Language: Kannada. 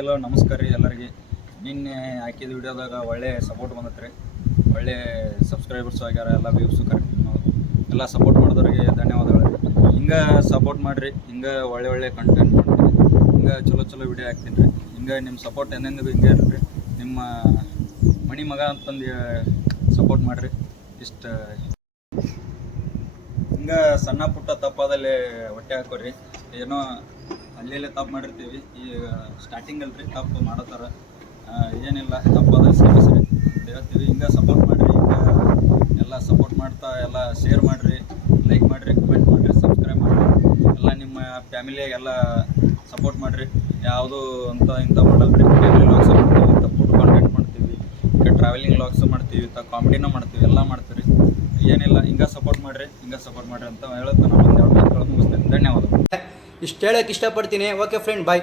ಎಲ್ಲೋ ನಮಸ್ಕಾರ ರೀ ಎಲ್ಲರಿಗೆ. ನಿನ್ನೆ ಹಾಕಿದ ವಿಡಿಯೋದಾಗ ಒಳ್ಳೆ ಸಪೋರ್ಟ್ ಬಂದತ್ರಿ, ಒಳ್ಳೆ ಸಬ್ಸ್ಕ್ರೈಬರ್ಸ್ ಆಗ್ಯಾರ, ಎಲ್ಲ ವ್ಯೂಸು ಕರೆಕ್ಟ್ ಎಲ್ಲ ಸಪೋರ್ಟ್ ಮಾಡಿದವ್ರಿಗೆ ಧನ್ಯವಾದಗಳು ರೀ. ಹಿಂಗೆ ಸಪೋರ್ಟ್ ಮಾಡಿರಿ, ಹಿಂಗೆ ಒಳ್ಳೆ ಕಂಟೆಂಟ್ ಮಾಡ್ತೀನಿ, ಹಿಂಗೆ ಚಲೋ ವಿಡಿಯೋ ಹಾಕ್ತೀನಿ ರೀ. ಹಿಂಗೆ ನಿಮ್ಮ ಸಪೋರ್ಟ್ ಎಂದೆಂದಿಗೂ ಹಿಂಗೆ ಇರಲಿ. ನಿಮ್ಮ ಮಣಿ ಮಗ ಅಂತಂದು ಸಪೋರ್ಟ್ ಮಾಡಿರಿ. ಇಷ್ಟು ಹಿಂಗೆ ಸಣ್ಣ ಪುಟ್ಟ ತಪ್ಪಾದಲ್ಲಿ ಹೊಟ್ಟೆ ಹಾಕೋರಿ. ಏನೋ ಅಲ್ಲೆಲ್ಲೇ ತಪ್ಪು ಮಾಡಿರ್ತೀವಿ, ಈ ಸ್ಟಾರ್ಟಿಂಗ್ ಅಲ್ರಿ ತಪ್ಪು ಮಾಡೋ ಥರ ಏನಿಲ್ಲ, ತಪ್ಪಾದ ಕ್ಷಮಿಸ್ರಿ ಅಂತ ಹೇಳ್ತೀವಿ. ಹಿಂಗೆ ಸಪೋರ್ಟ್ ಮಾಡಿರಿ, ಹಿಂಗೆ ಎಲ್ಲ ಸಪೋರ್ಟ್ ಮಾಡ್ತಾ ಎಲ್ಲ ಶೇರ್ ಮಾಡಿರಿ, ಲೈಕ್ ಮಾಡಿರಿ, ಕಮೆಂಟ್ ಮಾಡಿರಿ, ಸಬ್ಸ್ಕ್ರೈಬ್ ಮಾಡಿರಿ. ಎಲ್ಲ ನಿಮ್ಮ ಫ್ಯಾಮಿಲಿಯಾಗೆಲ್ಲ ಸಪೋರ್ಟ್ ಮಾಡಿರಿ. ಯಾವುದೂ ಇಂಥ ಮಾಡಲ್ರಿ. ಫ್ಯಾಮಿಲಿ ಲಾಗ್ಸ್ ಮಾಡ್ತೀವಿ, ಇಂಥ ಫುಡ್ ಕಾಂಟೆಂಟ್ ಮಾಡ್ತೀವಿ, ಈಗ ಟ್ರಾವೆಲಿಂಗ್ ಲಾಗ್ಸ್ ಮಾಡ್ತೀವಿ, ಇಂಥ ಕಾಮಿಡಿನೂ ಮಾಡ್ತೀವಿ, ಎಲ್ಲ ಮಾಡ್ತೀವಿ. ಏನಿಲ್ಲ, ಹಿಂಗೆ ಸಪೋರ್ಟ್ ಮಾಡಿರಿ ಅಂತ ಹೇಳುತ್ತಾ ನಾನು ಒಂದು 2 ಮಾತುಗಳನ್ನು ಮುಗಿಸ್ತೇನೆ. ಧನ್ಯವಾದಗಳು. ಇಷ್ಟು ಹೇಳೋಕ್ಕೆ ಇಷ್ಟಪಡ್ತೀನಿ. ಓಕೆ ಫ್ರೆಂಡ್, ಬಾಯ್.